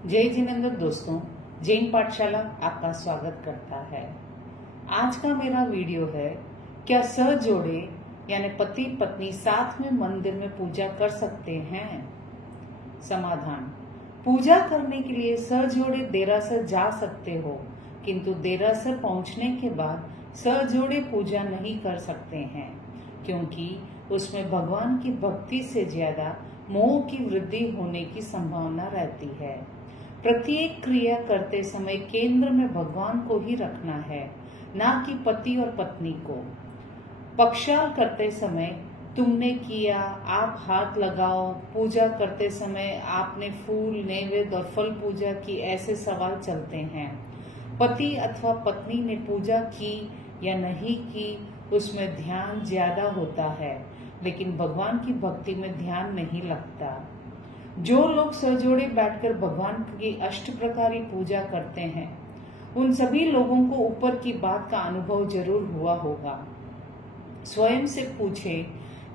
जय जिनेंद्र दोस्तों, जैन पाठशाला आपका स्वागत करता है। आज का मेरा वीडियो है, क्या सह जोड़े यानी पति पत्नी साथ में मंदिर में पूजा कर सकते हैं? समाधान: पूजा करने के लिए सह जोड़े देरासर जा सकते हो, किंतु देरासर पहुंचने के बाद सह जोड़े पूजा नहीं कर सकते हैं, क्योंकि उसमें भगवान की भक्ति से ज्यादा मोह की वृद्धि होने की संभावना रहती है। प्रत्येक क्रिया करते समय केंद्र में भगवान को ही रखना है, ना कि पति और पत्नी को। पक्षाल करते समय तुमने किया, आप हाथ लगाओ, पूजा करते समय आपने फूल, नैवेद्य और फल पूजा की, ऐसे सवाल चलते हैं। पति अथवा पत्नी ने पूजा की या नहीं की, उसमें ध्यान ज्यादा होता है, लेकिन भगवान की भक्ति में ध्यान नहीं लगता। जो लोग सजोड़े बैठकर भगवान की अष्ट प्रकारी पूजा करते हैं, उन सभी लोगों को ऊपर की बात का अनुभव जरूर हुआ होगा। स्वयं से पूछे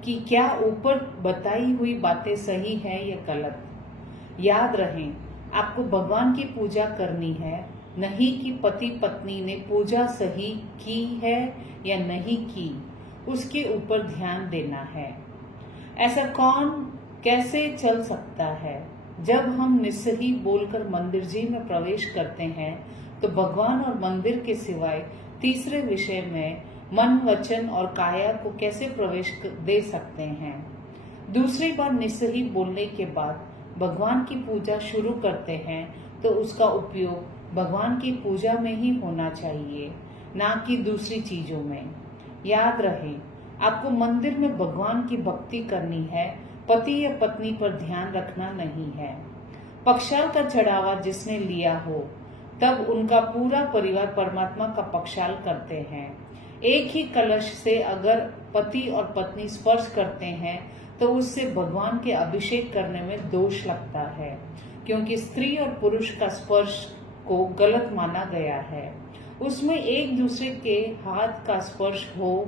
कि क्या ऊपर बताई हुई बातें सही है या गलत। याद रहे, आपको भगवान की पूजा करनी है, नहीं कि पति पत्नी ने पूजा सही की है या नहीं की, उसके ऊपर ध्यान देना है। ऐसा कौन कैसे चल सकता है? जब हम निस्सही बोलकर मंदिर जी में प्रवेश करते हैं, तो भगवान और मंदिर के सिवाय तीसरे विषय में मन, वचन और काया को कैसे प्रवेश दे सकते हैं? दूसरी बार निस्सही बोलने के बाद भगवान की पूजा शुरू करते हैं, तो उसका उपयोग भगवान की पूजा में ही होना चाहिए, ना कि दूसरी चीजों में। याद रहे, आपको मंदिर में भगवान की भक्ति करनी है, पति या पत्नी पर ध्यान रखना नहीं है। पक्षाल का चढ़ावा जिसने लिया हो, तब उनका पूरा परिवार परमात्मा का पक्षाल करते हैं। एक ही कलश से अगर पति और पत्नी स्पर्श करते हैं, तो उससे भगवान के अभिषेक करने में दोष लगता है, क्योंकि स्त्री और पुरुष का स्पर्श को गलत माना गया है। उसमें एक दूसरे के हाथ का स्पर्श हो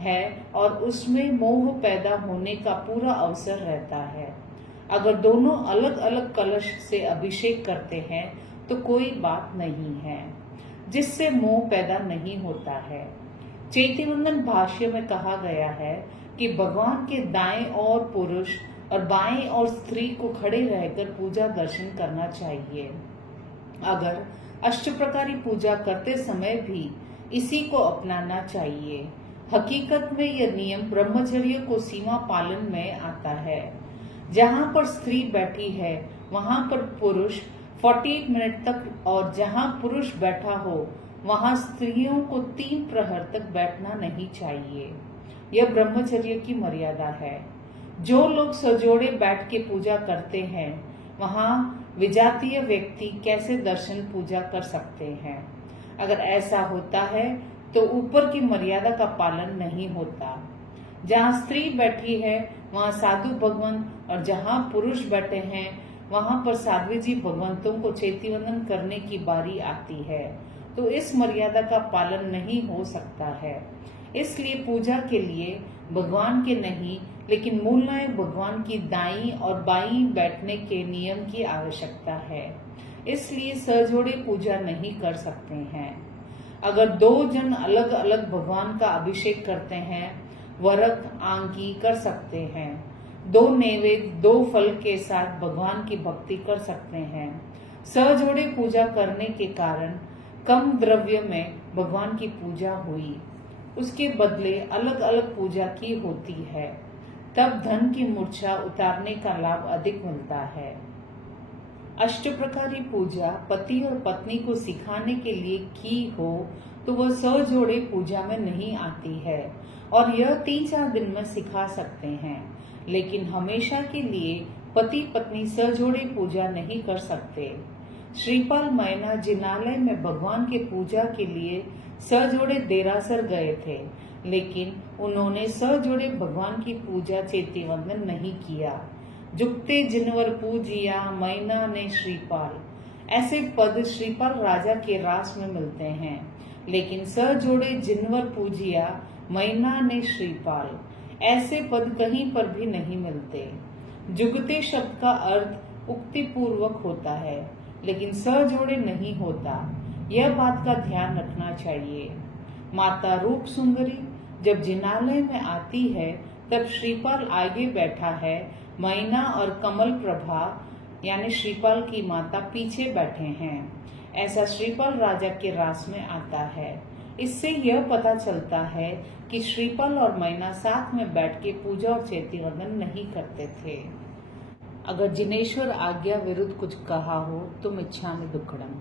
है और उसमें मोह पैदा होने का पूरा अवसर रहता है। अगर दोनों अलग अलग कलश से अभिषेक करते हैं, तो कोई बात नहीं है, जिससे मोह पैदा नहीं होता है। चैतन्यवंदन भाष्य में कहा गया है कि भगवान के दाएं ओर पुरुष और बाएं ओर स्त्री को खड़े रहकर पूजा दर्शन करना चाहिए। अगर अष्टप्रकारी पूजा करते समय भी इसी को अपनाना चाहिए। हकीकत में यह नियम ब्रह्मचर्य को सीमा पालन में आता है। जहाँ पर स्त्री बैठी है, वहाँ पर पुरुष 48 मिनट तक, और जहाँ पुरुष बैठा हो, वहाँ स्त्रियों को 3 प्रहर तक बैठना नहीं चाहिए। यह ब्रह्मचर्य की मर्यादा है। जो लोग सजोड़े बैठ के पूजा करते हैं, वहाँ विजातीय व्यक्ति कैसे दर्शन पूजा कर सकते हैं? अगर ऐसा होता है, तो ऊपर की मर्यादा का पालन नहीं होता। जहाँ स्त्री बैठी है, वहाँ साधु भगवंत, और जहाँ पुरुष बैठे हैं, वहाँ पर साध्वी जी भगवंतों को चैतीवंदन करने की बारी आती है, तो इस मर्यादा का पालन नहीं हो सकता है। इसलिए पूजा के लिए भगवान के नहीं, लेकिन मूलनाय भगवान की दाईं और बाईं बैठने के नियम की आवश्यकता है। इसलिए सजोड़े पूजा नहीं कर सकते हैं। अगर 2 जन अलग अलग भगवान का अभिषेक करते हैं, वरक आंकी कर सकते हैं। 2 नैवेद्य 2 फल के साथ भगवान की भक्ति कर सकते हैं। सजोड़े पूजा करने के कारण कम द्रव्य में भगवान की पूजा हुई, उसके बदले अलग अलग पूजा की होती है, तब धन की मूर्छा उतारने का लाभ अधिक मिलता है। अष्टप्रकारी पूजा पति और पत्नी को सिखाने के लिए की हो, तो वह सजोड़े पूजा में नहीं आती है, और यह 3-4 दिन में सिखा सकते हैं, लेकिन हमेशा के लिए पति पत्नी सजोड़े पूजा नहीं कर सकते। श्रीपाल मैना जिनालय में भगवान के पूजा के लिए सजोड़े देरासर गए थे, लेकिन उन्होंने सजोड़े भगवान की पूजा चैतीवंदन नहीं किया। जुगते जिनवर पूजिया मैना ने श्रीपाल, ऐसे पद श्रीपाल राजा के रास में मिलते हैं, लेकिन सजोड़े जिनवर पूजिया मैना ने श्रीपाल, ऐसे पद कहीं पर भी नहीं मिलते। जुगते शब्द का अर्थ उक्ति पूर्वक होता है, लेकिन सजोड़े नहीं होता, यह बात का ध्यान रखना चाहिए। माता रूप सुंदरी जब जिनालय में आती है तब श्रीपाल आगे बैठा है, मैना और कमल प्रभा यानी श्रीपाल की माता पीछे बैठे हैं। ऐसा श्रीपाल राजा के रास में आता है। इससे यह पता चलता है कि श्रीपाल और मैना साथ में बैठ के पूजा और चैतीवंदन नहीं करते थे। अगर जिनेश्वर आज्ञा विरुद्ध कुछ कहा हो तो मिच्छामि दुक्कडम।